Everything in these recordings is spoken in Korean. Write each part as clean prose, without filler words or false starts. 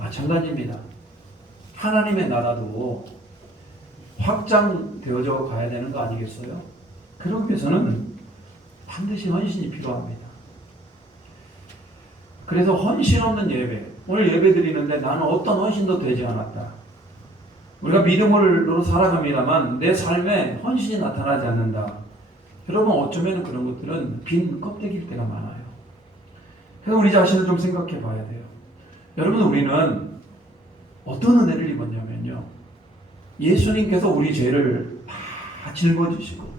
마찬가지입니다. 하나님의 나라도 확장되어져 가야 되는 거 아니겠어요? 그러기 위해서는 반드시 헌신이 필요합니다. 그래서 헌신 없는 예배, 오늘 예배 드리는데 나는 어떤 헌신도 되지 않았다. 우리가 믿음으로 살아갑니다만 내 삶에 헌신이 나타나지 않는다. 여러분 어쩌면 그런 것들은 빈 껍데기일 때가 많아요. 그래서 우리 자신을 좀 생각해 봐야 돼요. 여러분 우리는 어떤 은혜를 입었냐면요. 예수님께서 우리 죄를 다 짊어지시고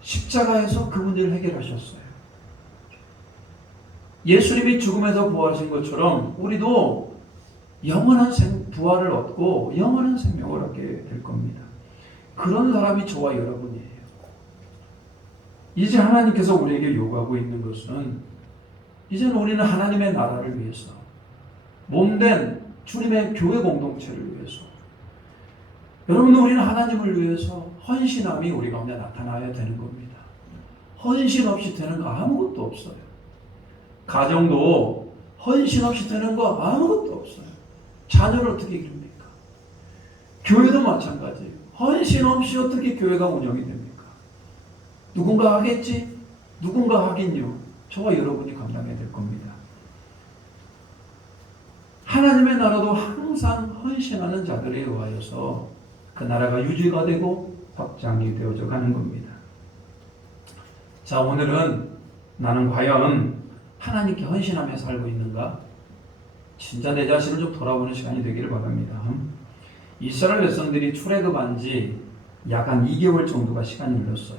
십자가에서 그 문제를 해결하셨어요. 예수님이 죽음에서 부활하신 것처럼 우리도 영원한 부활을 얻고 영원한 생명을 얻게 될 겁니다. 그런 사람이 저와 여러분이에요. 이제 하나님께서 우리에게 요구하고 있는 것은 이제는 우리는 하나님의 나라를 위해서 몸된 주님의 교회 공동체를 위해서 여러분 우리는 하나님을 위해서 헌신함이 우리 가운데 나타나야 되는 겁니다. 헌신 없이 되는 거 아무것도 없어요. 가정도 헌신 없이 되는 거 아무것도 없어요. 자녀를 어떻게 기릅니까? 교회도 마찬가지예요. 헌신 없이 어떻게 교회가 운영이 됩니까? 누군가 하겠지? 누군가 하긴요. 저와 여러분이 감당해야 될 겁니다. 하나님의 나라도 항상 헌신하는 자들에 의하여서 그 나라가 유지가 되고 확장이 되어져 가는 겁니다. 자, 오늘은 나는 과연 하나님께 헌신하며 살고 있는가? 진짜 내 자신을 좀 돌아보는 시간이 되기를 바랍니다. 이스라엘 백성들이 출애굽한 지 약 한 2개월 정도가 시간이 흘렀어요.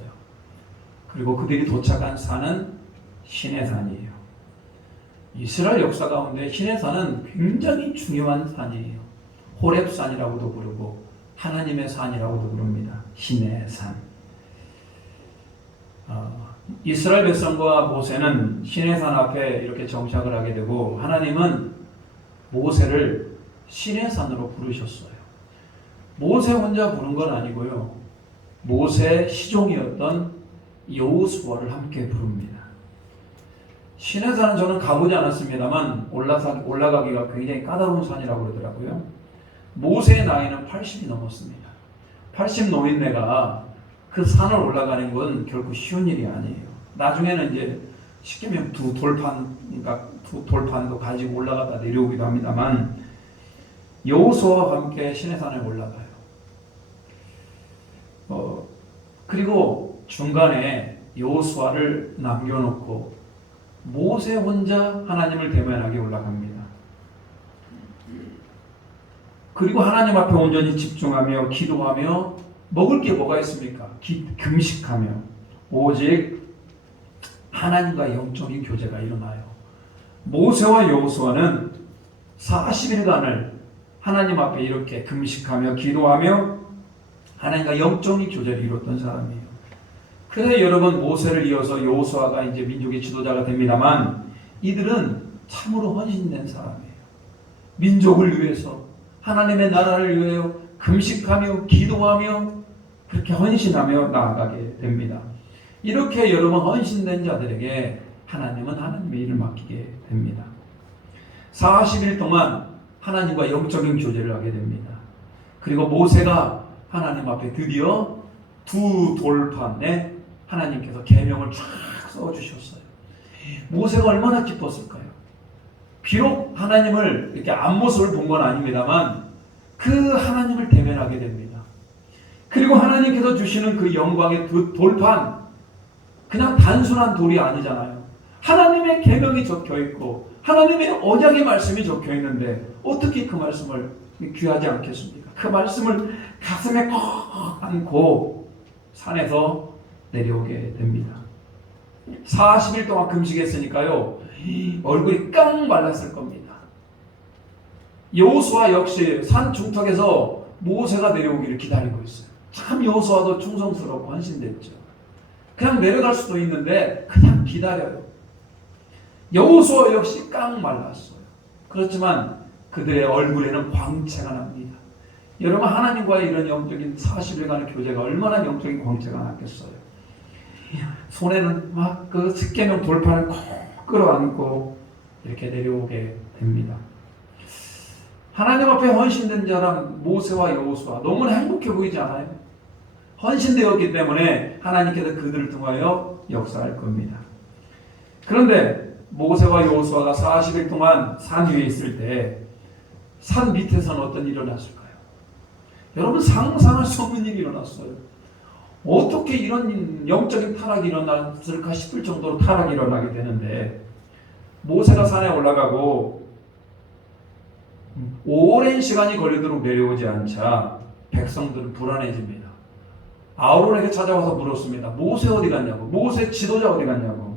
그리고 그들이 도착한 산은 시내산이에요. 이스라엘 역사 가운데 시내산은 굉장히 중요한 산이에요. 호렙산이라고도 부르고 하나님의 산이라고도 부릅니다. 시내산. 이스라엘 백성과 모세는 시내산 앞에 이렇게 정착을 하게 되고 하나님은 모세를 시내산으로 부르셨어요. 모세 혼자 부른 건 아니고요. 모세의 시종이었던 여호수아를 함께 부릅니다. 시내산은 저는 가보지 않았습니다만 올라가기가 굉장히 까다로운 산이라고 그러더라고요. 모세의 나이는 80이 넘었습니다. 80 노인네가 그 산을 올라가는 건 결코 쉬운 일이 아니에요. 나중에는 이제 쉽게 말하면 두 돌판도 가지고 올라가다 내려오기도 합니다만 여호수아와 함께 시내산에 올라가요. 그리고 중간에 여호수아를 남겨놓고 모세 혼자 하나님을 대면하게 올라갑니다. 그리고 하나님 앞에 온전히 집중하며 기도하며 먹을 게 뭐가 있습니까? 금식하며 오직 하나님과 영적인 교제가 일어나요. 모세와 여호수아는 40일간을 하나님 앞에 이렇게 금식하며 기도하며 하나님과 영적인 교제를 이뤘던 사람이에요. 그래서 여러분 모세를 이어서 여호수아가 이제 민족의 지도자가 됩니다만 이들은 참으로 헌신된 사람이에요. 민족을 위해서 하나님의 나라를 위하여 금식하며 기도하며 그렇게 헌신하며 나아가게 됩니다. 이렇게 여러분 헌신된 자들에게 하나님은 하나님의 일을 맡기게 됩니다. 40일 동안 하나님과 영적인 교제를 하게 됩니다. 그리고 모세가 하나님 앞에 드디어 두 돌판에 하나님께서 계명을 쫙 써주셨어요. 모세가 얼마나 기뻤을까요? 비록 하나님을 이렇게 앞모습을 본 건 아닙니다만 그 하나님을 대면하게 됩니다. 그리고 하나님께서 주시는 그 영광의 두 돌판, 그냥 단순한 돌이 아니잖아요. 하나님의 계명이 적혀있고 하나님의 언약의 말씀이 적혀있는데 어떻게 그 말씀을 귀하지 않겠습니까? 그 말씀을 가슴에 꼭 안고 산에서 내려오게 됩니다. 40일 동안 금식했으니까요. 얼굴이 깡 말랐을 겁니다. 여호수아 역시 산 중턱에서 모세가 내려오기를 기다리고 있어요. 참 여호수아도 충성스럽고 헌신됐죠. 그냥 내려갈 수도 있는데 그냥 기다려요. 여호수아 역시 깡 말랐어요. 그렇지만 그들의 얼굴에는 광채가 납니다. 여러분 하나님과의 이런 영적인 40일간의 교제가 얼마나 영적인 광채가 났겠어요. 손에는 막 그 십계명 돌판을 콕 끌어안고 이렇게 내려오게 됩니다. 하나님 앞에 헌신된 자랑 모세와 여호수아 너무나 행복해 보이지 않아요? 헌신되었기 때문에 하나님께서 그들을 통하여 역사할 겁니다. 그런데 모세와 여호수아가 40일 동안 산 위에 있을 때 산 밑에서는 어떤 일이 일어났을까요? 여러분 상상할 수 없는 일이 일어났어요. 어떻게 이런 영적인 타락이 일어났을까 싶을 정도로 타락이 일어나게 되는데 모세가 산에 올라가고 오랜 시간이 걸리도록 내려오지 않자 백성들은 불안해집니다. 아론에게 찾아와서 물었습니다. 모세 어디 갔냐고. 모세 지도자 어디 갔냐고.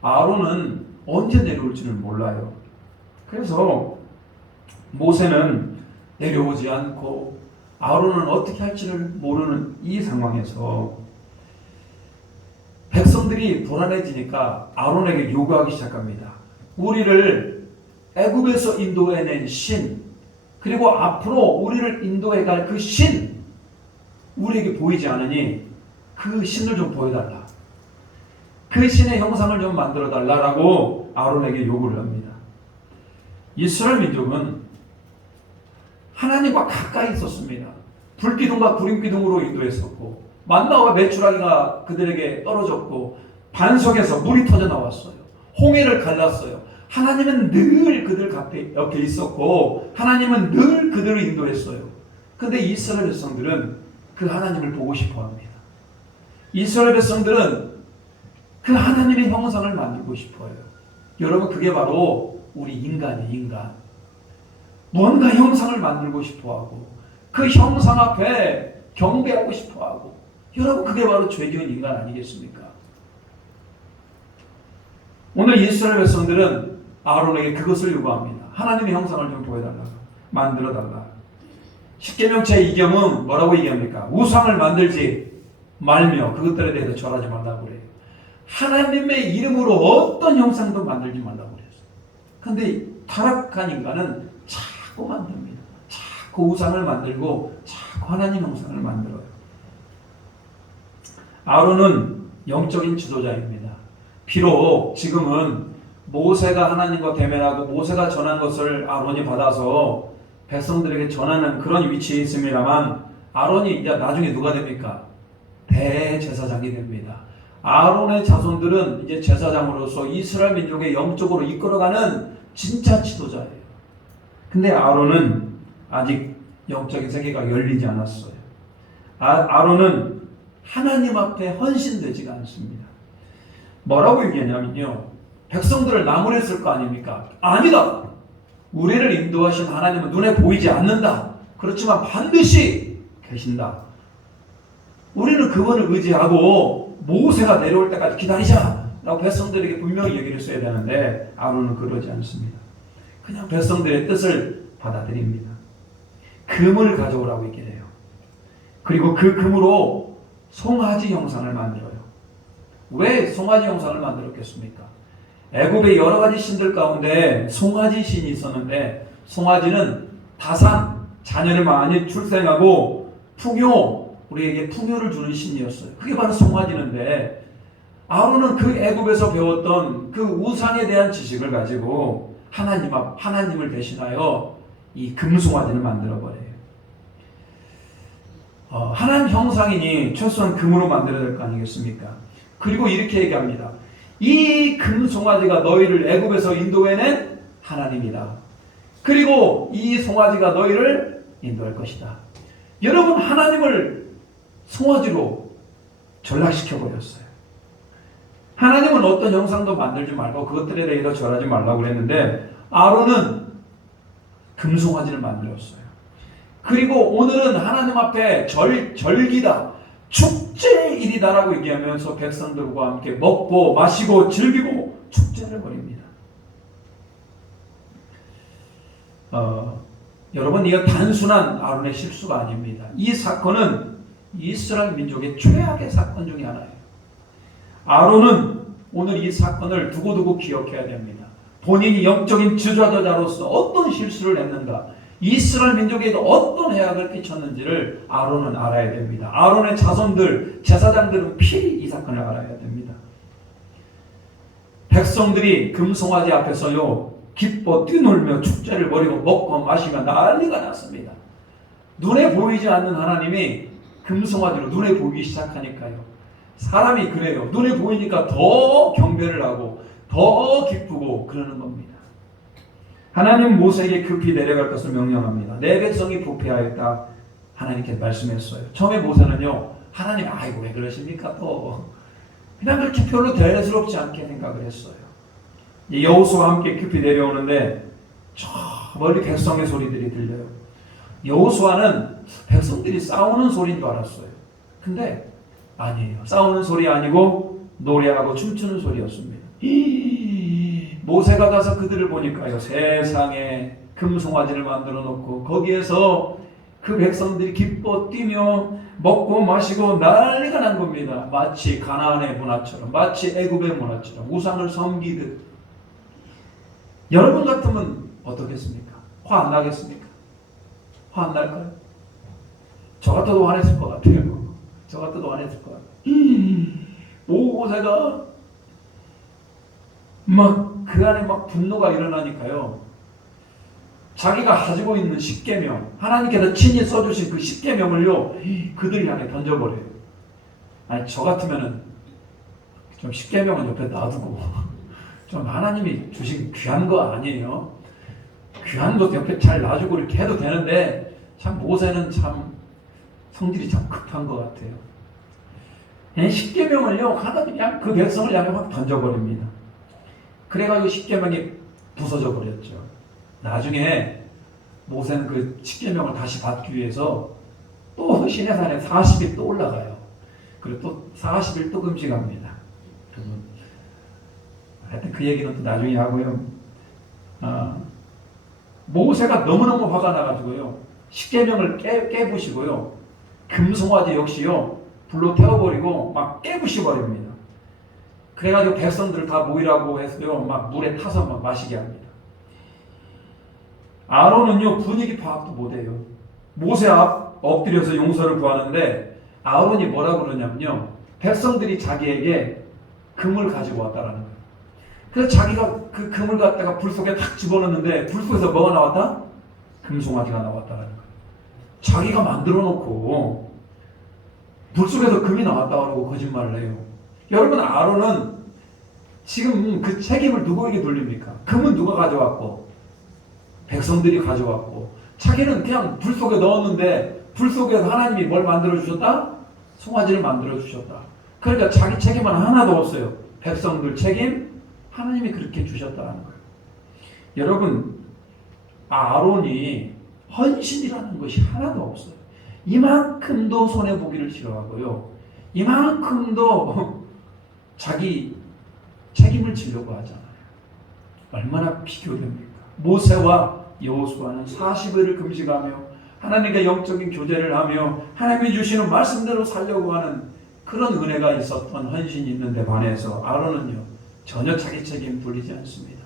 아론은 언제 내려올지를 몰라요. 그래서 모세는 내려오지 않고 아론은 어떻게 할지를 모르는 이 상황에서 백성들이 불안해지니까 아론에게 요구하기 시작합니다. 우리를 애굽에서 인도해낸 신, 그리고 앞으로 우리를 인도해 갈 그 신, 우리에게 보이지 않으니 그 신을 좀 보여달라. 그 신의 형상을 좀 만들어달라라고 아론에게 요구를 합니다. 이스라엘 민족은 하나님과 가까이 있었습니다. 불기둥과 구름기둥으로 인도했었고 만나와 메추라기가 그들에게 떨어졌고 반석에서 물이 터져 나왔어요. 홍해를 갈랐어요. 하나님은 늘 그들 옆에 있었고 하나님은 늘 그들을 인도했어요. 그런데 이스라엘 백성들은 그 하나님을 보고 싶어합니다. 이스라엘 백성들은 그 하나님의 형상을 만들고 싶어요. 여러분 그게 바로 우리 인간이에요. 인간. 뭔가 형상을 만들고 싶어하고 그 형상 앞에 경배하고 싶어하고 여러분 그게 바로 죄지은 인간 아니겠습니까? 오늘 이스라엘 백성들은 아론에게 그것을 요구합니다. 하나님의 형상을 좀 보여달라. 만들어달라. 십계명 제2경은 뭐라고 얘기합니까? 우상을 만들지 말며 그것들에 대해서 절하지 말라고 그래요. 하나님의 이름으로 어떤 형상도 만들지 말라고 그랬어요. 그런데 타락한 인간은 자꾸 만듭니다. 자꾸 우상을 만들고 자꾸 하나님 형상을 만들어요. 아론은 영적인 지도자입니다. 비록 지금은 모세가 하나님과 대면하고 모세가 전한 것을 아론이 받아서 백성들에게 전하는 그런 위치에 있습니다만 아론이 이제 나중에 누가 됩니까? 대제사장이 됩니다. 아론의 자손들은 이제 제사장으로서 이스라엘 민족의 영적으로 이끌어가는 진짜 지도자예요. 근데 아론은 아직 영적인 세계가 열리지 않았어요. 아론은 하나님 앞에 헌신되지가 않습니다. 뭐라고 얘기하냐면요. 백성들을 나무랬을 거 아닙니까? 아니다. 우리를 인도하신 하나님은 눈에 보이지 않는다. 그렇지만 반드시 계신다. 우리는 그분을 의지하고 모세가 내려올 때까지 기다리자 라고 백성들에게 분명히 얘기를 써야 되는데 아론은 그러지 않습니다. 그냥 백성들의 뜻을 받아들입니다. 금을 가져오라고 얘기를 해요. 그리고 그 금으로 송아지 형상을 만들어요. 왜 송아지 형상을 만들었겠습니까? 애굽의 여러 가지 신들 가운데 송아지 신이 있었는데 송아지는 다산, 자녀를 많이 출생하고 풍요, 우리에게 풍요를 주는 신이었어요. 그게 바로 송아지인데 아론은 그 애굽에서 배웠던 그 우상에 대한 지식을 가지고 하나님을 대신하여 이 금송아지를 만들어버려요. 하나님 형상이니 최소한 금으로 만들어야 될 거 아니겠습니까? 그리고 이렇게 얘기합니다. 이 금송아지가 너희를 애굽에서 인도해낸 하나님이다. 그리고 이 송아지가 너희를 인도할 것이다. 여러분 하나님을 송아지로 전락시켜버렸어요. 하나님은 어떤 형상도 만들지 말고 그것들에 대해서 절하지 말라고 그랬는데 아론은 금송아지를 만들었어요. 그리고 오늘은 하나님 앞에 절기다, 축제일이다라고 얘기하면서 백성들과 함께 먹고 마시고 즐기고 축제를 벌입니다. 여러분 이거 단순한 아론의 실수가 아닙니다. 이 사건은 이스라엘 민족의 최악의 사건 중에 하나예요. 아론은 오늘 이 사건을 두고두고 기억해야 됩니다. 본인이 영적인 지도자로서 어떤 실수를 했는가, 이스라엘 민족에게 어떤 해악을 끼쳤는지를 아론은 알아야 됩니다. 아론의 자손들, 제사장들은 필히 이 사건을 알아야 됩니다. 백성들이 금송아지 앞에서요 기뻐 뛰놀며 축제를 벌이고 먹고 마시며 난리가 났습니다. 눈에 보이지 않는 하나님이 금송아지로 눈에 보이기 시작하니까요. 사람이 그래요. 눈에 보이니까 더 경배를 하고 더 기쁘고 그러는 겁니다. 하나님 모세에게 급히 내려갈 것을 명령합니다. 내 백성이 부패하였다. 하나님께 말씀했어요. 처음에 모세는요. 하나님 아이고 왜 그러십니까 또. 그냥 그렇게 별로 대수롭지 않게 생각을 했어요. 여호수아와 함께 급히 내려오는데 저 멀리 백성의 소리들이 들려요. 여호수아는 백성들이 싸우는 소리인 줄 알았어요. 근데 아니에요. 싸우는 소리 아니고 노래하고 춤추는 소리였습니다. 모세가 가서 그들을 보니까요. 세상에 금송아지를 만들어 놓고 거기에서 그 백성들이 기뻐 뛰며 먹고 마시고 난리가 난 겁니다. 마치 가나안의 문화처럼, 마치 애굽의 문화처럼 우상을 섬기듯. 여러분 같으면 어떻겠습니까? 화 안 나겠습니까? 화 안 날까요? 저 같아도 화냈을 것 같아요. 저 같아도 화냈을 것 같아요. 모세가 막 그 안에 막 분노가 일어나니까요. 자기가 가지고 있는 십계명, 하나님께서 친히 써주신 그 십계명을요, 그들 향해 던져버려요. 아니 저 같으면은 좀 십계명은 옆에 놔두고 좀 하나님이 주신 귀한 거 아니에요. 귀한 것 옆에 잘 놔주고 이렇게 해도 되는데 참 모세는 참 성질이 참 급한 것 같아요. 십계명을요 하나님이 그냥 그 백성을 향해 확 던져버립니다. 그래가지고 십계명이 부서져 버렸죠. 나중에 모세는 그 십계명을 다시 받기 위해서 또 시내산에 40일 또 올라가요. 그리고 또 40일 또 금식합니다. 하여튼 그 얘기는 또 나중에 하고요. 모세가 너무너무 화가 나가지고요. 십계명을 깨부시고요. 금송아지 역시요. 불로 태워버리고 막 깨부셔버립니다. 그래가지고 백성들을 다 모이라고 해서요. 막 물에 타서 막 마시게 합니다. 아론은요. 분위기 파악도 못해요. 모세 앞 엎드려서 용서를 구하는데 아론이 뭐라고 그러냐면요. 백성들이 자기에게 금을 가지고 왔다라는 거예요. 그래서 자기가 그 금을 갖다가 불 속에 탁 집어넣는데 불 속에서 뭐가 나왔다? 금송아지가 나왔다라는 거예요. 자기가 만들어 놓고 불 속에서 금이 나왔다고 하고 거짓말을 해요. 여러분 아론은 지금 그 책임을 누구에게 돌립니까? 금은 누가 가져왔고 백성들이 가져왔고 자기는 그냥 불 속에 넣었는데 불 속에서 하나님이 뭘 만들어 주셨다? 송아지를 만들어 주셨다. 그러니까 자기 책임은 하나도 없어요. 백성들 책임 하나님이 그렇게 주셨다는 거예요. 여러분 아론이 헌신이라는 것이 하나도 없어요. 이만큼도 손해보기를 싫어하고요. 이만큼도 자기 책임을 지려고 하잖아요. 얼마나 비교됩니까? 모세와 여호수아는 40일을 금식하며 하나님과 영적인 교제를 하며 하나님이 주시는 말씀대로 살려고 하는 그런 은혜가 있었던 헌신이 있는데 반해서 아론은요 전혀 자기 책임 돌리지 않습니다.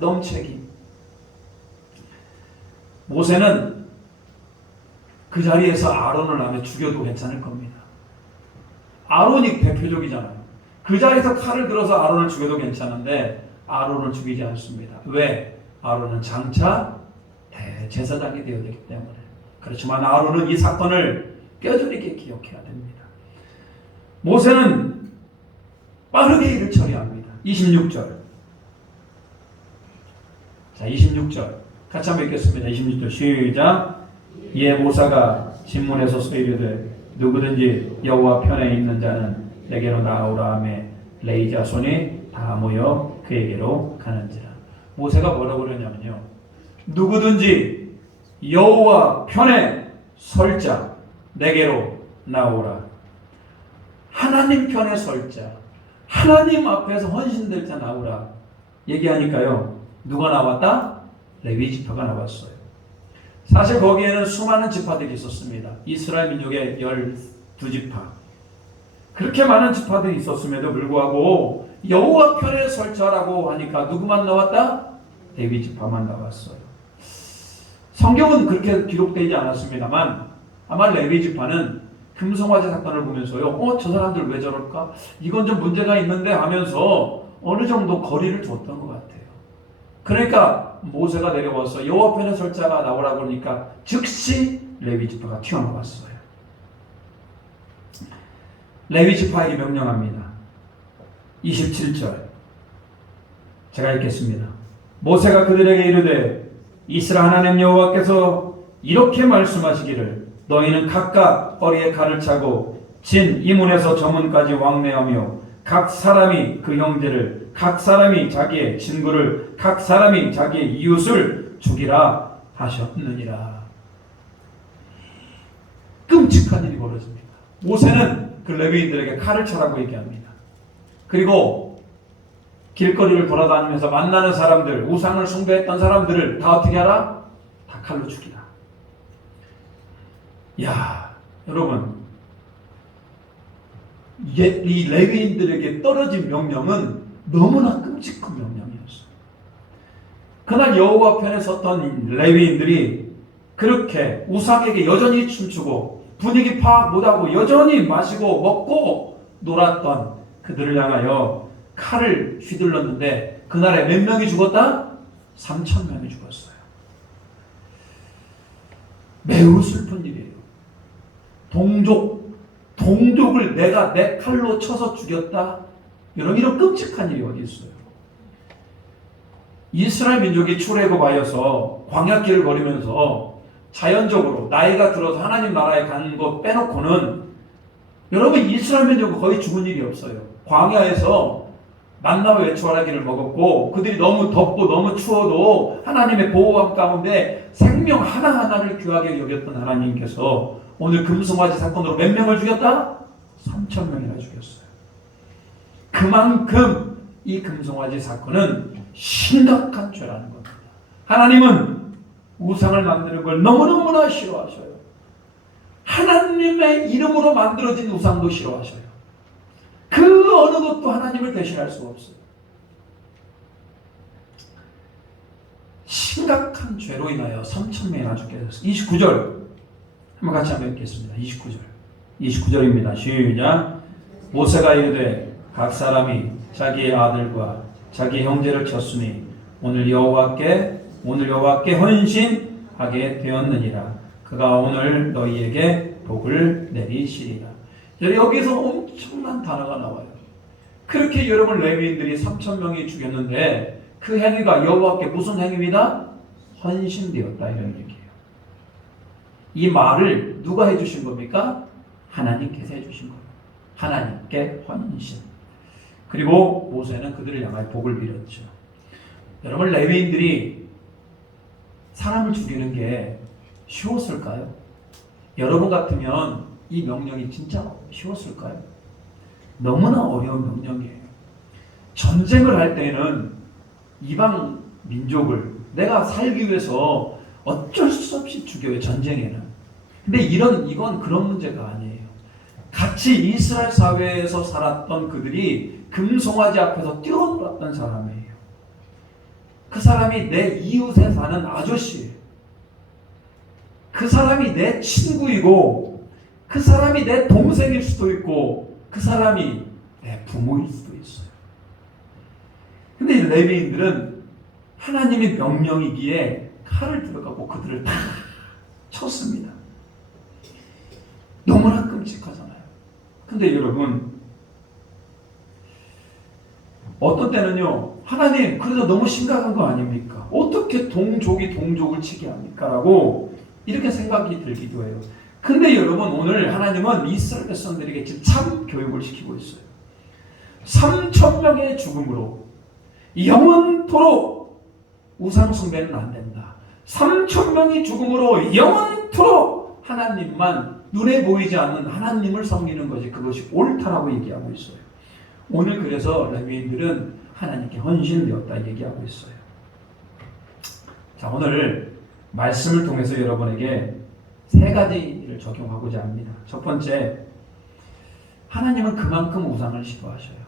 넘책임. 모세는 그 자리에서 아론을 남에 죽여도 괜찮을 겁니다. 아론이 대표적이잖아요. 그 자리에서 칼을 들어서 아론을 죽여도 괜찮은데 아론을 죽이지 않습니다. 왜? 아론은 장차 대제사장이 되어야 되기 때문에. 그렇지만 아론은 이 사건을 뼈저리게 기억해야 됩니다. 모세는 빠르게 일을 처리합니다. 26절. 자, 26절. 같이 한번 읽겠습니다. 26절 시작. 이에 모세가 진문에서 이르되 누구든지 여호와 편에 있는 자는 내게로 나오라 하며 레위 자손이 다 모여 그에게로 가는지라. 모세가 뭐라고 그러냐면요. 누구든지 여호와 편에 설 자 내게로 나오라. 하나님 편에 설 자, 하나님 앞에서 헌신될 자 나오라 얘기하니까요. 누가 나왔다? 레위 지파가 나왔어요. 사실 거기에는 수많은 지파들이 있었습니다. 이스라엘 민족의 12지파. 그렇게 많은 지파들이 있었음에도 불구하고 여호와 편에 설자라고 하니까 누구만 나왔다? 레위 지파만 나왔어요. 성경은 그렇게 기록되지 않았습니다만 아마 레위 지파는 금송아지 사건을 보면서요. 저 사람들 왜 저럴까? 이건 좀 문제가 있는데 하면서 어느 정도 거리를 뒀던 것 같아요. 그러니까 모세가 내려와서 여호와 편에 설 자가 나오라고 그러니까 즉시 레위 지파가 튀어나왔어요. 레위 지파에게 명령합니다. 27절 제가 읽겠습니다. 모세가 그들에게 이르되 이스라엘 하나님 여호와께서 이렇게 말씀하시기를 너희는 각각 허리에 칼을 차고 진 이문에서 저문까지 왕래하며 각 사람이 그 형제를 각 사람이 자기의 친구를 각 사람이 자기의 이웃을 죽이라 하셨느니라. 끔찍한 일이 벌어집니다. 모세는 그 레위인들에게 칼을 차라고 얘기합니다. 그리고 길거리를 돌아다니면서 만나는 사람들, 우상을 숭배했던 사람들을 다 어떻게 하라? 다 칼로 죽이라. 야, 여러분, 이 레위인들에게 떨어진 명령은 너무나 끔찍한 명령이었어요. 그날 여호와 편에 섰던 레위인들이 그렇게 우상에게 여전히 춤추고 분위기 파악 못하고 여전히 마시고 먹고 놀았던 그들을 향하여 칼을 휘둘렀는데 그날에 몇 명이 죽었다? 3,000명이 죽었어요. 매우 슬픈 일이에요. 동족을 내가 내 칼로 쳐서 죽였다? 이런 끔찍한 일이 어디 있어요? 이스라엘 민족이 출애굽하여서 광야길을 걸으면서 자연적으로 나이가 들어서 하나님 나라에 가는 거 빼놓고는 여러분 이스라엘 민족은 거의 죽은 일이 없어요. 광야에서 만나와 외초하라기를 먹었고 그들이 너무 덥고 너무 추워도 하나님의 보호함 가운데 생명 하나하나를 귀하게 여겼던 하나님께서 오늘 금송아지 사건으로 몇 명을 죽였다? 3,000명이나 죽였어요. 그만큼 이 금송아지 사건은 심각한 죄라는 겁니다. 하나님은 우상을 만드는 걸 너무너무나 싫어하셔요. 하나님의 이름으로 만들어진 우상도 싫어하셔요. 그 어느 것도 하나님을 대신할 수가 없어요. 심각한 죄로 인하여 3,000명이나 죽게 됐어요. 29절 한번 같이 한번 읽겠습니다. 29절입니다. 시작. 모세가 이르되 각 사람이 자기의 아들과 자기 형제를 쳤으니 오늘 여호와께 헌신하게 되었느니라. 그가 오늘 너희에게 복을 내리시리라. 여기서 엄청난 단어가 나와요. 그렇게 여러분 레위인들이 3,000명이 죽였는데 그 행위가 여호와께 무슨 행위이다? 헌신되었다 이런 얘기예요. 이 말을 누가 해주신 겁니까? 하나님께서 해주신 거예요. 하나님께 헌신. 그리고 모세는 그들을 향하여 복을 빌었죠. 여러분 레위인들이 사람을 죽이는 게 쉬웠을까요? 여러분 같으면 이 명령이 진짜 쉬웠을까요? 너무나 어려운 명령이에요. 전쟁을 할 때는 이방 민족을 내가 살기 위해서 어쩔 수 없이 죽여요. 전쟁에는. 근데 이건 그런 문제가 아니에요. 같이 이스라엘 사회에서 살았던 그들이 금송아지 앞에서 뛰어놀았던 사람이에요. 그 사람이 내 이웃에 사는 아저씨예요. 그 사람이 내 친구이고 그 사람이 내 동생일 수도 있고 그 사람이 내 부모일 수도 있어요. 근데 이 레위인들은 하나님의 명령이기에 칼을 들어가고 그들을 다 쳤습니다. 너무나 끔찍하잖아요. 근데 여러분 어떤 때는요 하나님 그래도 너무 심각한 거 아닙니까? 어떻게 동족이 동족을 치게 합니까? 라고 이렇게 생각이 들기도 해요. 근데 여러분 오늘 하나님은 이스라엘 백성들에게 지금 참 교육을 시키고 있어요. 3,000명의 죽음으로 영원토록 우상 숭배는 안 된다. 3,000명이 죽음으로 영원토록 하나님만 눈에 보이지 않는 하나님을 섬기는 것이 그것이 옳다라고 얘기하고 있어요. 오늘 그래서 레위인들은 하나님께 헌신되었다 얘기하고 있어요. 자, 오늘 말씀을 통해서 여러분에게 세 가지를 적용하고자 합니다. 첫 번째, 하나님은 그만큼 우상을 싫어하셔요.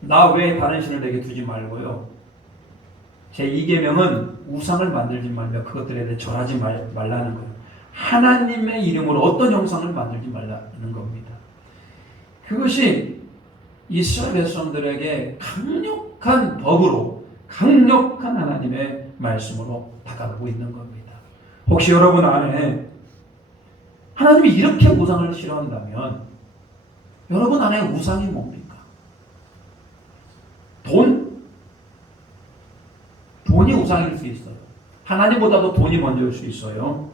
나 외에 다른 신을 내게 두지 말고요. 제2계명은 우상을 만들지 말며 그것들에 대해 절하지 말라는 거예요. 하나님의 이름으로 어떤 형상을 만들지 말라는 겁니다. 그것이 이스라엘 백성들에게 강력한 법으로 강력한 하나님의 말씀으로 다가가고 있는 겁니다. 혹시 여러분 안에 하나님이 이렇게 우상을 싫어한다면 여러분 안에 우상이 뭡니까? 돈이 우상일 수 있어요. 하나님보다도 돈이 먼저일 수 있어요.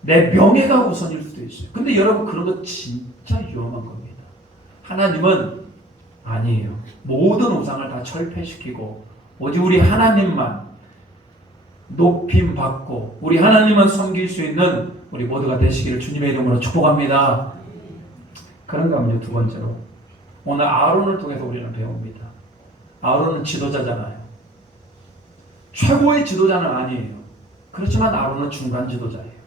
내 명예가 우선일 수도 있어요. 근데 여러분 그런 거 진짜 위험한 겁니다. 하나님은 아니에요. 모든 우상을 다 철폐시키고 오직 우리 하나님만 높임 받고 우리 하나님만 섬길 수 있는 우리 모두가 되시기를 주님의 이름으로 축복합니다. 그런가 하면 두 번째로 오늘 아론을 통해서 우리는 배웁니다. 아론은 지도자잖아요. 최고의 지도자는 아니에요. 그렇지만 아론은 중간 지도자예요.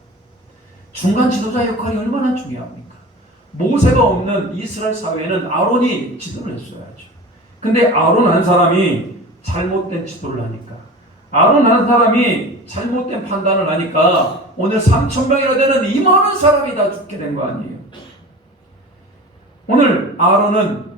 중간 지도자 역할이 얼마나 중요합니까? 모세가 없는 이스라엘 사회에는 아론이 지도를 했어야죠. 근데 아론 한 사람이 잘못된 지도를 하니까, 아론 한 사람이 잘못된 판단을 하니까 오늘 3,000명이나 되는 이 많은 사람이 다 죽게 된 거 아니에요. 오늘 아론은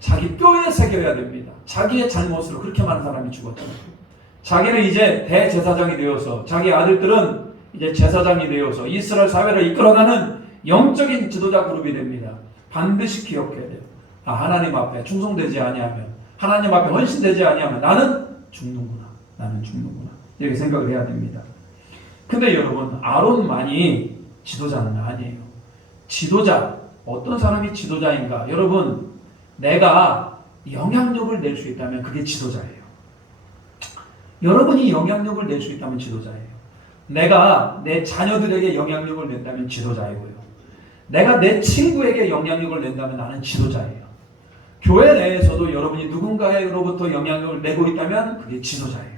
자기 뼈에 새겨야 됩니다. 자기의 잘못으로 그렇게 많은 사람이 죽었잖아요. 자기는 이제 대제사장이 되어서 자기 아들들은 이제 제사장이 되어서 이스라엘 사회를 이끌어가는 영적인 지도자 그룹이 됩니다. 반드시 기억해야 돼요. 하나님 앞에 충성되지 아니하면, 하나님 앞에 헌신되지 아니하면 나는 죽는구나. 나는 죽는구나. 이렇게 생각을 해야 됩니다. 근데 여러분, 아론만이 지도자는 아니에요. 지도자, 어떤 사람이 지도자인가? 여러분, 내가 영향력을 낼 수 있다면 그게 지도자예요. 여러분이 영향력을 낼 수 있다면 지도자예요. 내가 내 자녀들에게 영향력을 낸다면 지도자이고요. 내가 내 친구에게 영향력을 낸다면 나는 지도자예요. 교회 내에서도 여러분이 누군가로부터 영향력을 내고 있다면 그게 지도자예요.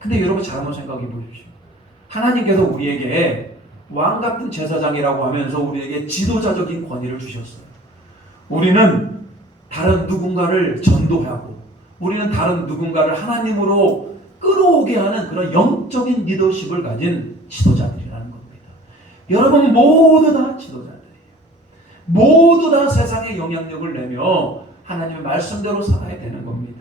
근데 여러분 잘 한번 생각해 보십시오. 하나님께서 우리에게 왕 같은 제사장이라고 하면서 우리에게 지도자적인 권위를 주셨어요. 우리는 다른 누군가를 전도하고 우리는 다른 누군가를 하나님으로 끌어오게 하는 그런 영적인 리더십을 가진 지도자들이라는 겁니다. 여러분 모두 다 지도자들이에요. 모두 다 세상에 영향력을 내며 하나님의 말씀대로 살아야 되는 겁니다.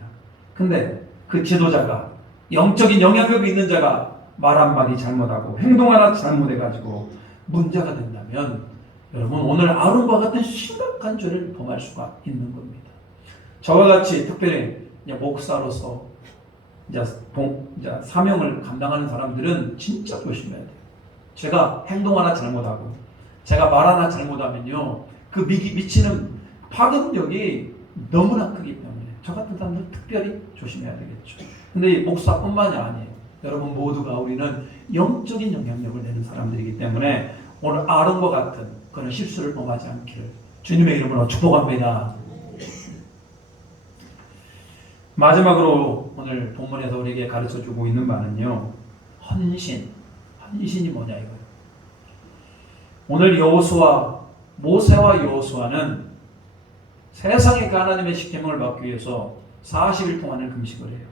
근데 그 지도자가, 영적인 영향력이 있는 자가 말 한마디 잘못하고 행동 하나 잘못해가지고 문제가 된다면 여러분 오늘 아론과 같은 심각한 죄를 범할 수가 있는 겁니다. 저와 같이 특별히 목사로서 이제 사명을 감당하는 사람들은 진짜 조심해야 돼요. 제가 행동 하나 잘못하고 제가 말 하나 잘못하면요 그 미치는 파급력이 너무나 크기 때문에 저 같은 사람들은 특별히 조심해야 되겠죠. 근데 목사뿐만이 아니에요. 여러분 모두가 우리는 영적인 영향력을 내는 사람들이기 때문에 오늘 아론과 같은 그런 실수를 범하지 않기를 주님의 이름으로 축복합니다. 마지막으로 오늘 본문에서 우리에게 가르쳐주고 있는 바는요, 헌신이 뭐냐 이거예요. 오늘 모세와 여호수아는 세상의 하나님의 십계명을 받기 위해서 40일 동안을 금식을 해요.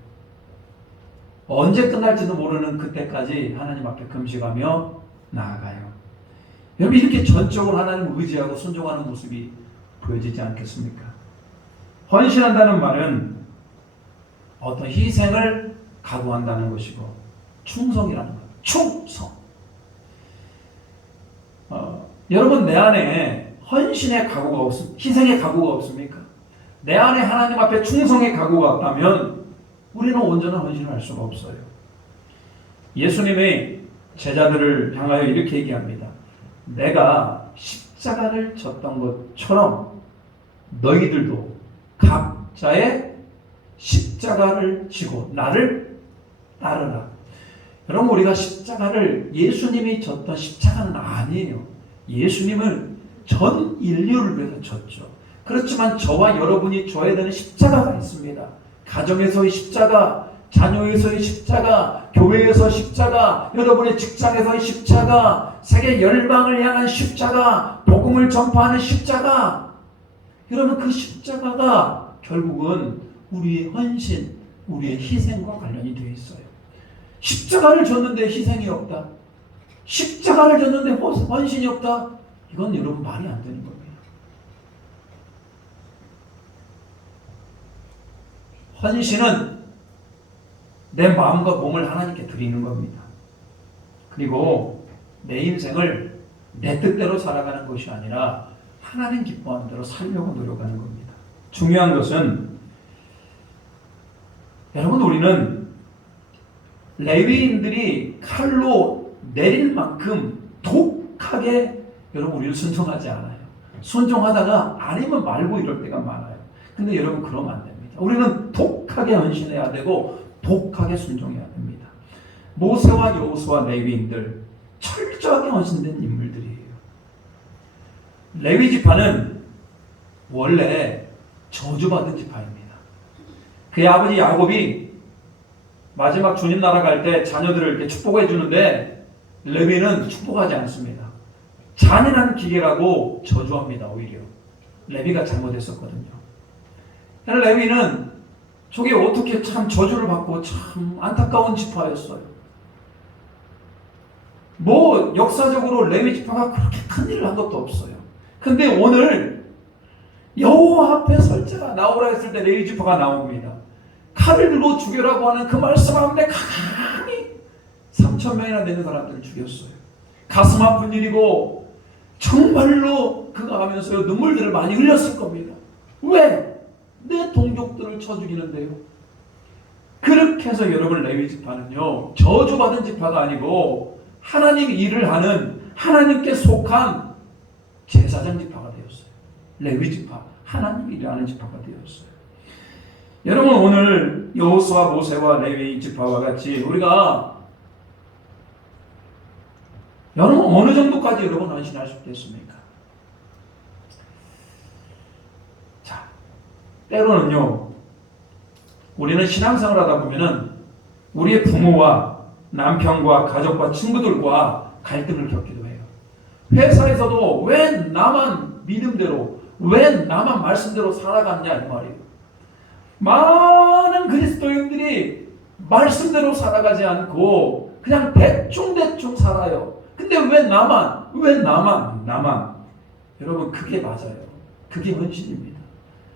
언제 끝날지도 모르는 그때까지 하나님 앞에 금식하며 나아가요. 여러분 이렇게 전적으로 하나님을 의지하고 순종하는 모습이 보여지지 않겠습니까? 헌신한다는 말은 어떤 희생을 각오한다는 것이고 충성이라는 것. 충성. 여러분 내 안에 헌신의 각오가 희생의 각오가 없습니까? 내 안에 하나님 앞에 충성의 각오가 없다면 우리는 온전한 헌신을 할 수가 없어요. 예수님의 제자들을 향하여 이렇게 얘기합니다. 내가 십자가를 졌던 것처럼 너희들도 각자의 십자가를 지고 나를 따르라. 여러분 우리가 십자가를 예수님이 졌던 십자가는 아니에요. 예수님은 전 인류를 위해서 졌죠. 그렇지만 저와 여러분이 져야 되는 십자가가 있습니다. 가정에서의 십자가, 자녀에서의 십자가, 교회에서 십자가, 여러분의 직장에서의 십자가, 세계 열방을 향한 십자가, 복음을 전파하는 십자가. 여러분 그 십자가가 결국은 우리의 헌신, 우리의 희생과 관련이 되어 있어요. 십자가를 졌는데 희생이 없다. 십자가를 졌는데 헌신이 없다. 이건 여러분 말이 안 되는 겁니다. 헌신은 내 마음과 몸을 하나님께 드리는 겁니다. 그리고 내 인생을 내 뜻대로 살아가는 것이 아니라 하나님 기뻐하는 대로 살려고 노력하는 겁니다. 중요한 것은 여러분, 우리는 레위인들이 칼로 내릴 만큼 독하게 여러분 우리를 순종하지 않아요. 순종하다가 아니면 말고 이럴 때가 많아요. 근데 여러분 그러면 안 됩니다. 우리는 독하게 헌신해야 되고 독하게 순종해야 됩니다. 모세와 여호수아 레위인들 철저하게 헌신된 인물들이에요. 레위 지파는 원래 저주받은 지파입니다. 그의 아버지 야곱이 마지막 주님 나라 갈 때 자녀들을 이렇게 축복해 주는데 레위는 축복하지 않습니다. 잔인한 기계라고 저주합니다. 오히려 레위가 잘못했었거든요. 레위는 저게 어떻게 참 저주를 받고 참 안타까운 지파였어요. 뭐 역사적으로 레위 지파가 그렇게 큰 일을 한 것도 없어요. 근데 오늘 여호와 앞에 설자가 나오라 했을 때 레위 지파가 나옵니다. 칼을 들고 죽여라고 하는 그 말씀 가운데 강히 3,000명이나 되는 사람들을 죽였어요. 가슴 아픈 일이고 정말로 그가 하면서 눈물들을 많이 흘렸을 겁니다. 왜? 내 동족들을 쳐 죽이는데요. 그렇게 해서 여러분 레위 지파는요, 저주받은 지파가 아니고 하나님 일을 하는 하나님께 속한 제사장 지파가 되었어요. 레위 지파, 하나님 일을 하는 지파가 되었어요. 여러분, 오늘 여호수아, 모세와 레위 지파와 같이 우리가 여러분 어느 정도까지 여러분 헌신할 수 있겠습니까? 자, 때로는요, 우리는 신앙생활 하다 보면은 우리의 부모와 남편과 가족과 친구들과 갈등을 겪기도 해요. 회사에서도 왜 나만 믿음대로, 왜 나만 말씀대로 살아갔냐 이 말이에요. 많은 그리스도인들이 말씀대로 살아가지 않고 그냥 대충대충 살아요. 근데 왜 나만? 여러분, 그게 맞아요. 그게 헌신입니다.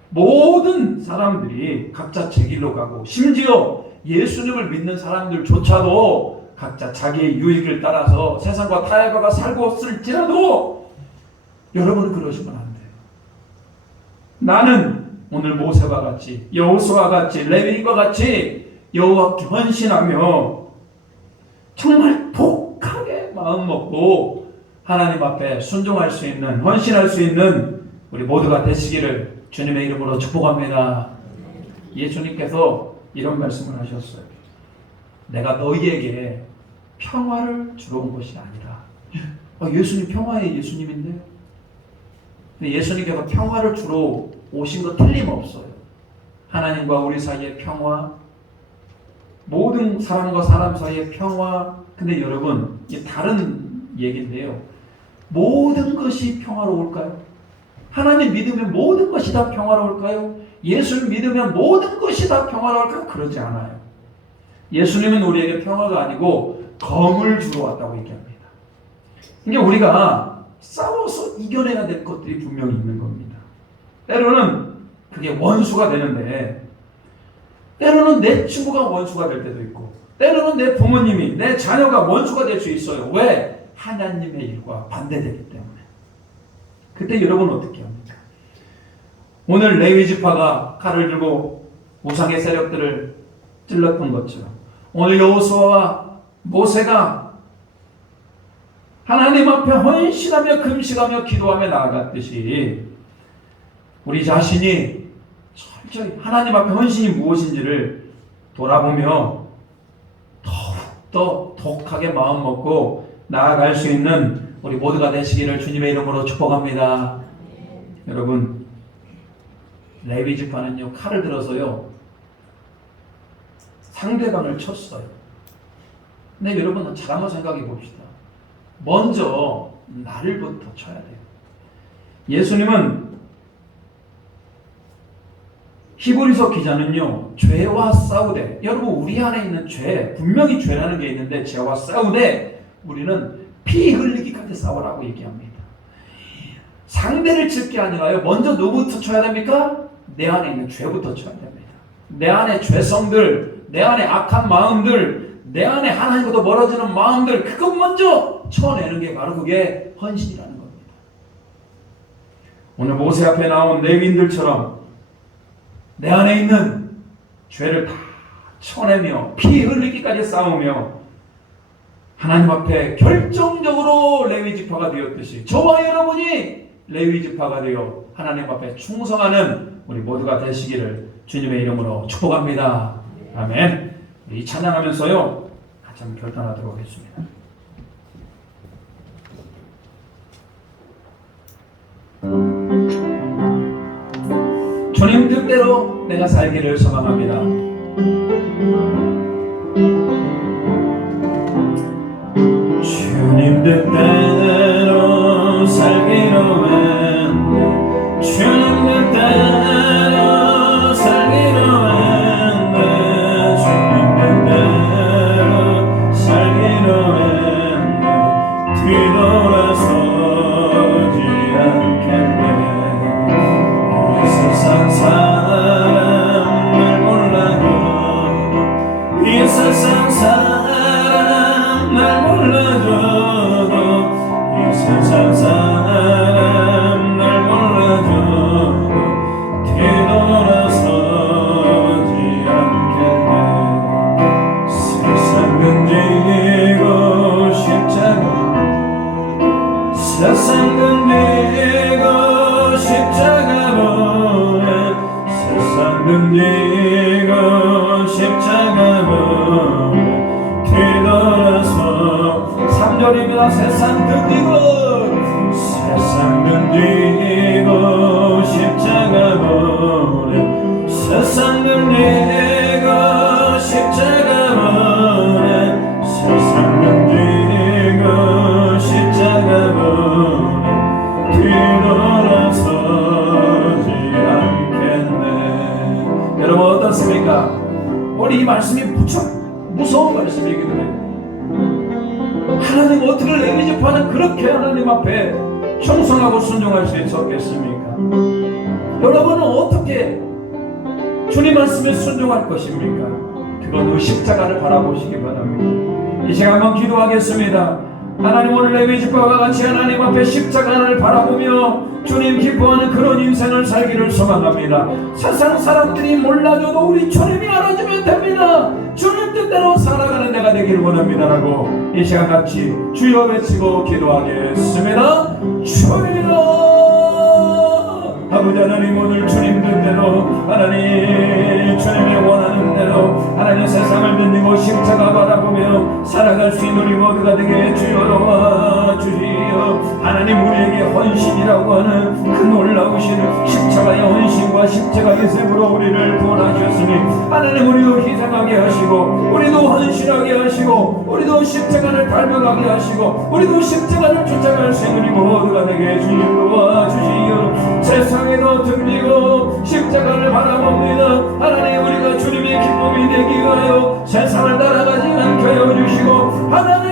모든 사람들이 각자 제 길로 가고, 심지어 예수님을 믿는 사람들조차도 각자 자기의 유익을 따라서 세상과 타협하가 살고 있을지라도 여러분은 그러시면 안 돼요. 나는 오늘 모세와 같이, 여호수아와 같이, 레위와 같이 여호와께 헌신하며 정말 독하게 마음 먹고 하나님 앞에 순종할 수 있는, 헌신할 수 있는 우리 모두가 되시기를 주님의 이름으로 축복합니다. 예수님께서 이런 말씀을 하셨어요. 내가 너희에게 평화를 주러 온 것이 아니라. 예수님 평화의 예수님인데요. 예수님께서 평화를 주러 오신 거 틀림없어요. 하나님과 우리 사이의 평화, 모든 사람과 사람 사이의 평화. 근데 여러분, 이게 다른 얘기인데요. 모든 것이 평화로울까요? 하나님 믿으면 모든 것이 다 평화로울까요? 예수를 믿으면 모든 것이 다 평화로울까요? 그러지 않아요. 예수님은 우리에게 평화가 아니고 검을 주러 왔다고 얘기합니다. 그러니까 우리가 싸워서 이겨내야 될 것들이 분명히 있는 겁니다. 때로는 그게 원수가 되는데, 때로는 내 친구가 원수가 될 때도 있고, 때로는 내 부모님이, 내 자녀가 원수가 될 수 있어요. 왜? 하나님의 일과 반대되기 때문에. 그때 여러분 어떻게 합니까? 오늘 레위 지파가 칼을 들고 우상의 세력들을 찔렀던 것처럼, 오늘 여호수아와 모세가 하나님 앞에 헌신하며 금식하며 기도하며 나아갔듯이 우리 자신이 철저히 하나님 앞에 헌신이 무엇인지를 돌아보며 더욱더 독하게 마음 먹고 나아갈 수 있는 우리 모두가 되시기를 주님의 이름으로 축복합니다. 여러분, 레위 지파는요, 칼을 들어서요 상대방을 쳤어요. 근데 여러분 잘 한번 생각해 봅시다. 먼저 나를부터 쳐야 돼요. 예수님은, 히브리서 기자는요, 죄와 싸우되, 여러분 우리 안에 있는 죄, 분명히 죄라는 게 있는데 죄와 싸우되 우리는 피 흘리기까지 싸우라고 얘기합니다. 상대를 칠 게 아니라요, 먼저 누구부터 쳐야 됩니까? 내 안에 있는 죄부터 쳐야 됩니다. 내 안에 죄성들, 내 안에 악한 마음들, 내 안에 하나님과도 멀어지는 마음들, 그것 먼저 쳐내는 게 바로 그게 헌신이라는 겁니다. 오늘 모세 앞에 나온 레위인들처럼 내 안에 있는 죄를 다 쳐내며 피 흘리기까지 싸우며 하나님 앞에 결정적으로 레위 지파가 되었듯이 저와 여러분이 레위 지파가 되어 하나님 앞에 충성하는 우리 모두가 되시기를 주님의 이름으로 축복합니다. 아멘. 이 찬양하면서요 같이 한번 결단하도록 하겠습니다. 주님 뜻대로 내가 살기를 소망합니다. 주님 뜻대로 살기로 했네. 주님 뜻대로 살기로 했네. 주님 뜻대로 살기로 했네. 뒤돌아서지 않겠네. 이 세상 사람 날 몰라도 이 세상 사람 날 몰라줘도 이 세상 사람 날 몰라줘도 뒤돌아서지 않겠네. 세상 등지고 십자가 세상 등지고 십자가 보내 세상 등지고 십자가 보내 뒤돌아서 3절입니다. 세상 등지고 십자가 보내 세상 등지고 십자가 보내 세상 등지고 십자가 보내 뒤돌아서지 않겠네. 여러분 어떻습니까? 오늘 이 말씀이 무척 무서운 말씀이기도 해요. 하나님 어떻게 레위 지파는 그렇게 하나님 앞에 충성하고 순종할 수 있었겠습니까? 여러분은 어떻게 주님 말씀에 순종할 것입니까? 그건 십자가를 바라보시기 바랍니다. 이 시간 한번 기도하겠습니다. 하나님 오늘 레위 지파와 같이 하나님 앞에 십자가를 바라보며 주님 기뻐하는 그런 인생을 살기를 소망합니다. 세상 사람들이 몰라줘도 우리 주님이 알아주면 됩니다. 주님 뜻대로 살아가는 내가 되기를 원합니다라고 이 시간 같이 주여 외치고 기도하겠습니다. 주여 아버지 하나님 오늘 주님 뜻대로 하나님 주님의 원하는 대로 하나님 세상을 던지고 십자가 바라보며 살아갈 수 있는 우리 모두가 되게 주여 도와주시오. 하나님 우리에게 헌신이라고 하는 그 놀라우신 십자가의 헌신과 십자가의 셈으로 우리를 구원하셨으니 하나님 우리도 희생하게 하시고 우리도 헌신하게 하시고 우리도 십자가를 닮아가게 하시고 우리도 십자가를 쫓아갈 수 있는 우리 모두가 되게 주님 도와주시오. 세상에도 등지고 십자가를 바라봅니다. 하나님 우리가 주님의 기쁨이 되기 위하여 세상을 따라가지 않게 하여 주시고 하나님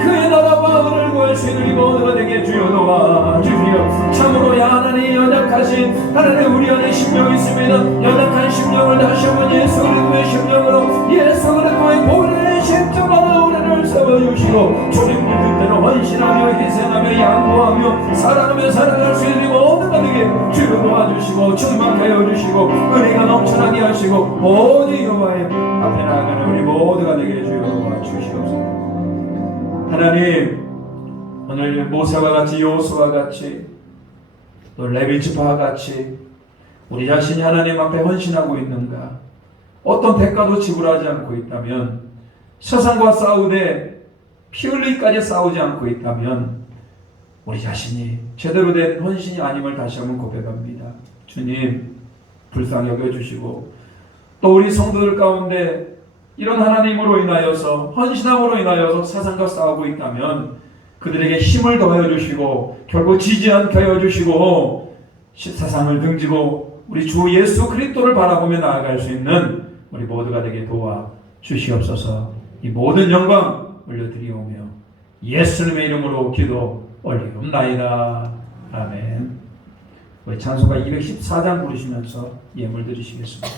그의 나라와 은을 구할 수 있는 우리 모두가 되게 주여 도와주시오. 참으로 하나님 연약하신 하나님 우리 안에 심령이 있습니다. 연약한 심령을 다시 한번 예수 그리스도의 심령으로 예수 그리스도의 보혈의 십자가로 우리를 세워주시고 주님 뜻대로 헌신하며 희생하며 양보하며 사랑하며 살아갈 수 있는 모두가 되게 주여 도와주시고 충만하게 하여 주시고 은혜가 넘쳐나게 하시고 모든 여호와의 앞에 나아가는 우리 모두가 되게 주여 도와주시옵소서. 하나님 오늘 모세와 같이 여호수아와 같이 또 레위 지파와 같이 우리 자신이 하나님 앞에 헌신하고 있는가? 어떤 대가도 지불하지 않고 있다면 세상과 싸우되 피 흘리기까지 싸우지 않고 있다면 우리 자신이 제대로 된 헌신이 아님을 다시 한번 고백합니다. 주님 불쌍히 여겨주시고 또 우리 성도들 가운데 이런 하나님으로 인하여서 헌신함으로 인하여서 세상과 싸우고 있다면 그들에게 힘을 더하여 주시고 결국 지지 않게 하여 주시고 세상을 등지고 우리 주 예수 그리스도를 바라보며 나아갈 수 있는 우리 모두가 되게 도와 주시옵소서. 이 모든 영광 올려드리오며 예수님의 이름으로 기도 올리옵나이다. 아멘. 우리 찬송가 214장 부르시면서 예물 드리시겠습니다.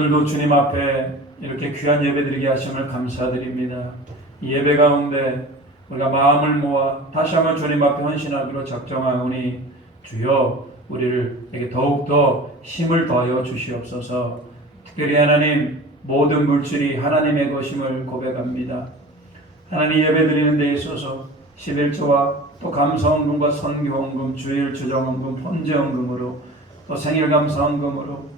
오늘도 주님 앞에 이렇게 귀한 예배 드리게 하심을 감사드립니다. 이 예배 가운데 우리가 마음을 모아 다시 한번 주님 앞에 헌신하기로 작정하오니 주여 우리에게 더욱더 힘을 더하여 주시옵소서. 특별히 하나님, 모든 물질이 하나님의 것임을 고백합니다. 하나님, 예배 드리는 데 있어서 11조와 또 감사헌금과 선교헌금, 주일 주정헌금, 헌재헌금으로 또 생일감사헌금으로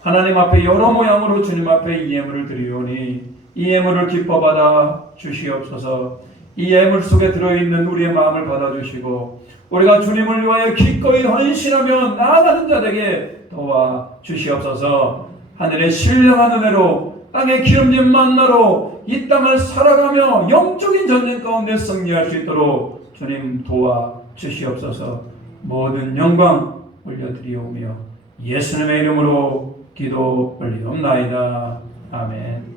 하나님 앞에 여러 모양으로 주님 앞에 이 예물을 드리오니 이 예물을 기뻐 받아 주시옵소서. 이 예물 속에 들어있는 우리의 마음을 받아주시고 우리가 주님을 위하여 기꺼이 헌신하며 나아가는 자에게 도와 주시옵소서. 하늘의 신령한 은혜로 땅의 기름진 만나로 이 땅을 살아가며 영적인 전쟁 가운데 승리할 수 있도록 주님 도와 주시옵소서. 모든 영광 올려드리오며 예수님의 이름으로 기도 올리옵나이다. 아멘.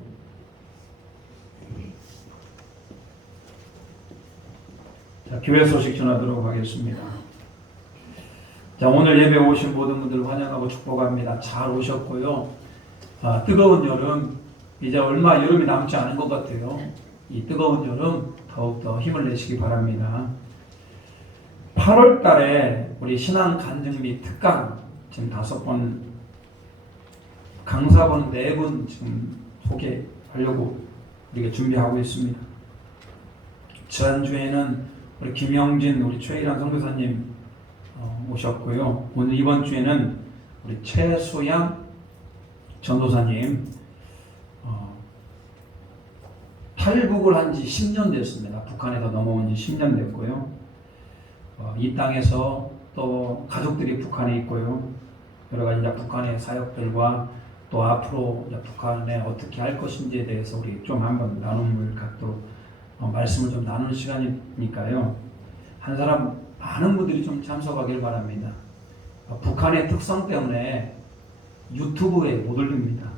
자, 교회 소식 전하도록 하겠습니다. 자, 오늘 예배 오신 모든 분들 환영하고 축복합니다. 잘 오셨고요. 뜨거운 여름, 이제 얼마 여름이 남지 않은 것 같아요. 이 뜨거운 여름 더욱더 힘을 내시기 바랍니다. 8월 달에 우리 신앙 간증 및 특강 지금 5번, 강사분 4분 지금 소개하려고 우리가 준비하고 있습니다. 지난주에는 우리 김영진, 우리 최일환 선교사님 오셨고요. 오늘 이번 주에는 우리 최소양 전도사님 탈북을 한 지 10년 됐습니다. 북한에서 넘어온 지 10년 됐고요. 이 땅에서 또 가족들이 북한에 있고요. 여러 가지 북한의 사역들과 또 앞으로 북한에 어떻게 할 것인지에 대해서 우리 좀 한번 나눔을 갖도록 말씀을 좀 나누는 시간이니까요. 한 사람 많은 분들이 좀 참석하길 바랍니다. 북한의 특성 때문에 유튜브에 못 올립니다.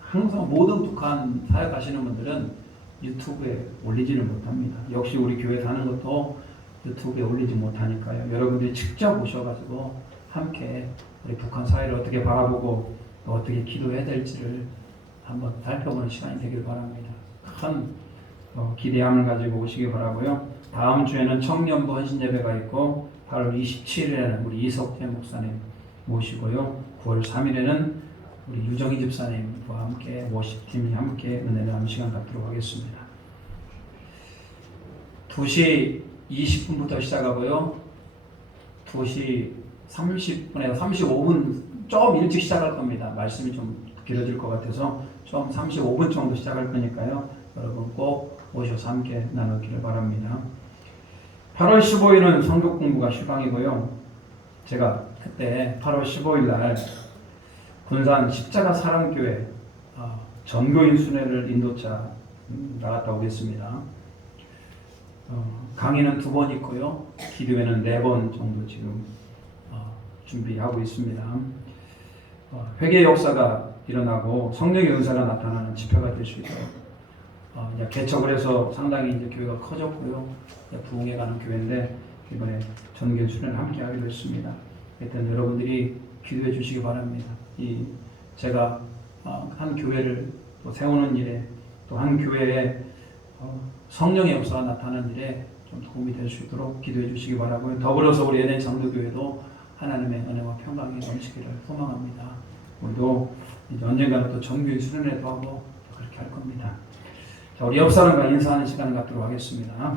항상 모든 북한 사역하시는 분들은 유튜브에 올리지를 못합니다. 역시 우리 교회 사는 것도 유튜브에 올리지 못하니까요. 여러분들이 직접 오셔가지고 함께 우리 북한 사회를 어떻게 바라보고 또 어떻게 기도해야 될지를 한번 살펴보는 시간이 되길 바랍니다. 큰 기대함을 가지고 오시기 바라고요. 다음 주에는 청년부 헌신 예배가 있고 8월 27일에는 우리 이석재 목사님 모시고요. 9월 3일에는 우리 유정희 집사님과 함께 워십팀이 함께 은혜 나누는 시간 갖도록 하겠습니다. 2시 20분부터 시작하고요. 2시 30분에서 35분 좀 일찍 시작할 겁니다. 말씀이 좀 길어질 것 같아서 좀 35분 정도 시작할 거니까요. 여러분 꼭 오셔서 함께 나누기를 바랍니다. 8월 15일은 성경 공부가 휴방이고요. 제가 그때 8월 15일 날 군산 십자가 사랑교회 전교인 순회를 인도차 나갔다 오겠습니다. 강의는 2번 있고요. 기도회는 4번 정도 지금 준비하고 있습니다. 회개 역사가 일어나고 성령의 은사가 나타나는 집회가 될 수 있도록 이제 개척을 해서 상당히 이제 교회가 커졌고요. 부흥해가는 교회인데 이번에 전교 수련을 함께 하기로 했습니다. 하여튼 여러분들이 기도해 주시기 바랍니다. 제가 한 교회를 또 세우는 일에 또 한 교회에 성령의 역사가 나타나는 일에 좀 도움이 될 수 있도록 기도해 주시기 바라고요. 더불어서 우리 에덴 장로교회도 하나님의 은혜와 평강이 넘치기를 소망합니다. 우리도 이제 언젠가는 또 전교의 수련회도 하고 그렇게 할 겁니다. 자, 우리 옆 사람과 인사하는 시간을 갖도록 하겠습니다.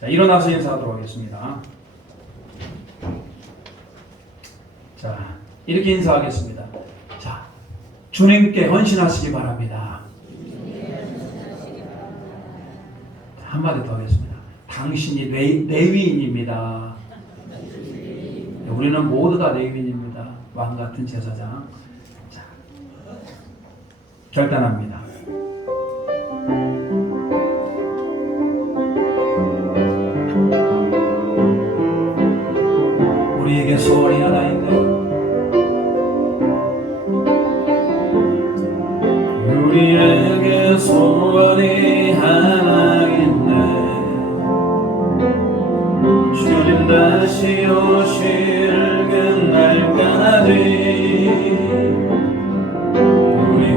자, 일어나서 인사하도록 하겠습니다. 자, 이렇게 인사하겠습니다. 자, 주님께 헌신하시기 바랍니다. 한마디 더 하겠습니다. 당신이 레위인입니다. 우리는 모두 다 레위인입니다. 왕 같은 제사장. 자, 결단합니다. 우리에게 소원이 하나 있네. 우리에게 소원이 하나 있네. 주님 다시 오실 그날까지 우리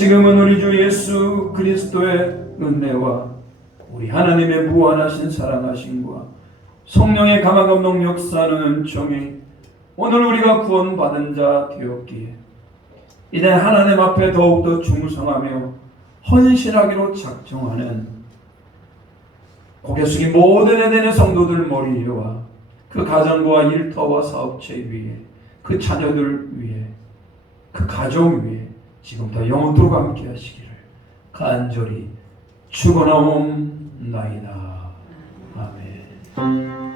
지금은 우리 주 예수 그리스도의 은혜와 우리 하나님의 무한하신 사랑하심과 성령의 감화감동 역사하는 은총이 오늘 우리가 구원받은 자 되었기에 이제 하나님 앞에 더욱더 충성하며 헌신하기로 작정하는 고개 숙인 모든 에덴의 성도들 머리 위와 그 가정과 일터와 사업체 위에 그 자녀들 위에 그 가정 위에 지금부터 영원토록 함께 하시기를 간절히 축원하옵나이다. 아멘.